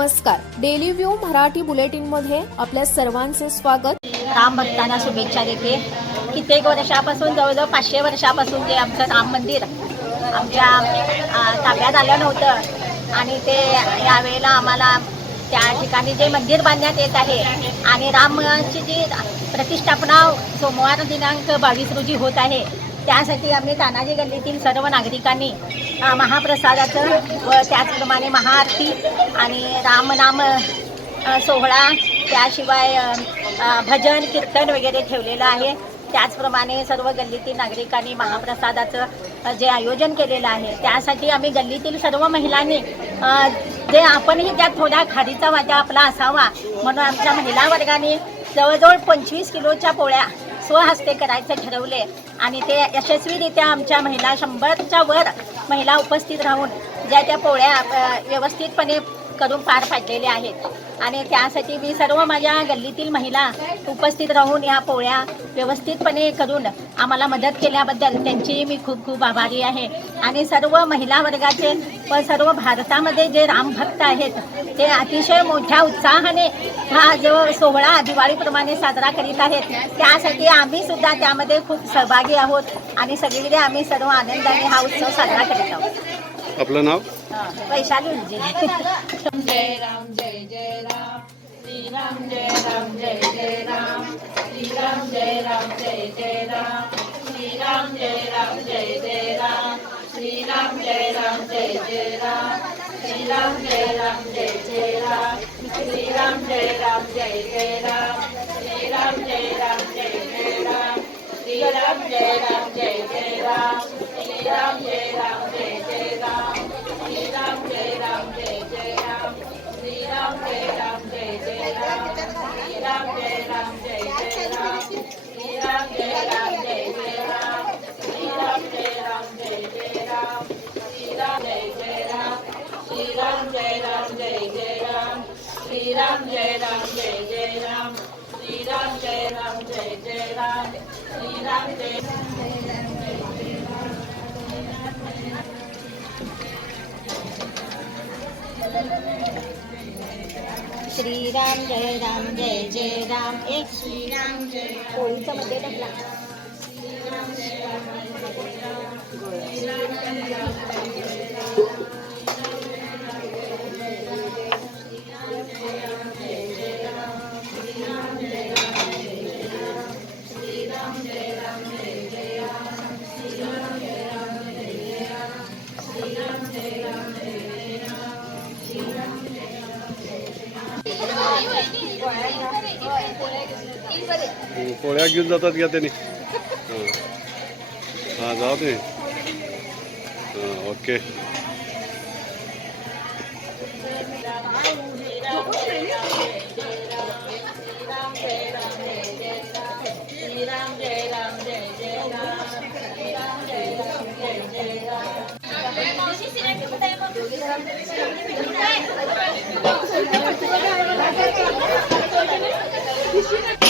नमस्कार. Daily view Marathi बुलेटिनमध्ये आपल्या सर्वांचे स्वागत. राम भक्तांना शुभेच्छा देते. कित्येक वर्षापासून जवळजवळ पाचशे वर्षापासून जे आमचं राम मंदिर आमच्या ताब्यात आलं नव्हतं. आणि ते यावेळेला आम्हाला त्या ठिकाणी जे मंदिर बांधण्यात येत आहे आणि रामची जी प्रतिष्ठापना सोमवार दिनांक बावीस रोजी होत आहे त्यासाठी आम्ही तानाजी गल्लीतील सर्व नागरिकांनी महाप्रसादाचं व त्याचप्रमाणे महाआरती आणि रामनाम सोहळा त्याशिवाय भजन कीर्तन वगैरे ठेवलेलं आहे. त्याचप्रमाणे सर्व गल्लीतील नागरिकांनी महाप्रसादाचं जे आयोजन केलेलं आहे त्यासाठी आम्ही गल्लीतील सर्व महिलांनी जे आपणही त्यात थोडा खारीचा वाटा आपला असावा म्हणून आमच्या महिला वर्गाने जवळजवळ पंचवीस किलोच्या पोळ्या स्वहस्ते करायचं ठरवले. आणि ते यशस्वीरित्या आमच्या महिला शंभरच्या वर महिला उपस्थित राहून ज्या त्या पोळ्या व्यवस्थितपणे करून पार पाडलेले आहेत. आणि त्यासाठी मी सर्व माझ्या गल्लीतील महिला उपस्थित राहून या पोळ्या व्यवस्थितपणे करून आम्हाला मदत केल्याबद्दल त्यांची मी खूप खूप आभारी आहे. आणि सर्व महिला वर्गाचे व सर्व भारतामध्ये जे रामभक्त आहेत ते अतिशय मोठ्या उत्साहाने हा जो सोहळा दिवाळीप्रमाणे साजरा करीत आहेत. त्यासाठी आम्ही सुद्धा त्यामध्ये खूप सहभागी आहोत आणि सगळीकडे आम्ही सर्व आनंदाने हा उत्सव साजरा करीत आहोत. आपलं नाव? वैशाली जय राम जय जय राम श्री राम जय राम जय जय राम. श्री राम जय राम जय जय राम. श्री राम जय राम जय जय राम. श्री राम जय राम जय जय राम. श्री राम जय राम जय जय राम. श्री राम जय राम जय जय राम. श्री राम जय राम जय जय राम श्री राम जय राम जय जय राम श्री राम जय राम जय श्री राम जय राम। जय जय राम श्री राम। जय राम जय जय राम। श्री राम जय श्रीराम जय राम जय जय राम। एक श्रीराम जय होळीचा मध्ये टाकला पोळ्या घेऊन जातात का त्यांनी हां हां जाऊ दे हां ओके Thank you.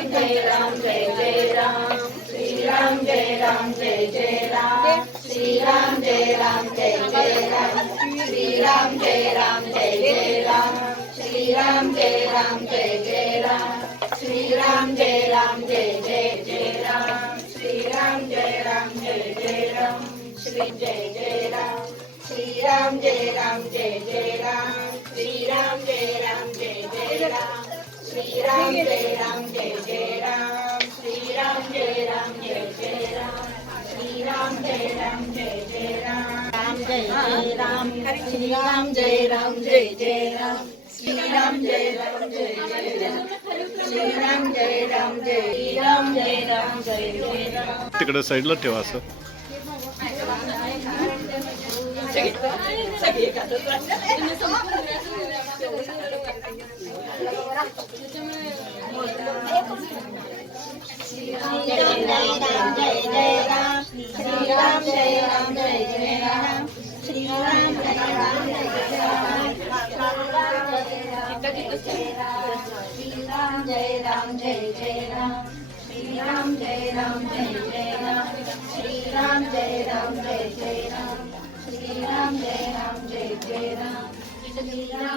श्रीराम जय राम जय जय राम श्रीराम जय राम जय जय राम श्रीराम जय राम जय जय राम श्रीराम जय राम जय जय राम श्रीराम जय राम जय जय राम श्रीराम जय राम जय जय जय राम श्रीराम जय राम जय जय राम श्री जय जय राम श्रीराम जय राम जय जय राम श्रीराम जय राम जय जय राम श्रीराम जय राम जय जय राम श्रीराम जय राम जय जय राम श्रीराम जय राम जय जय राम राम जय जय राम श्रीराम जय राम जय जय राम श्रीराम जय राम जय जय राम श्रीराम जय राम जय श्रीराम जय राम जय जय राम तिकडे साईडला ठेवा असं श्रीराम जय राम जय जय राम श्रीराम जय राम जय जय राम श्रीराम जय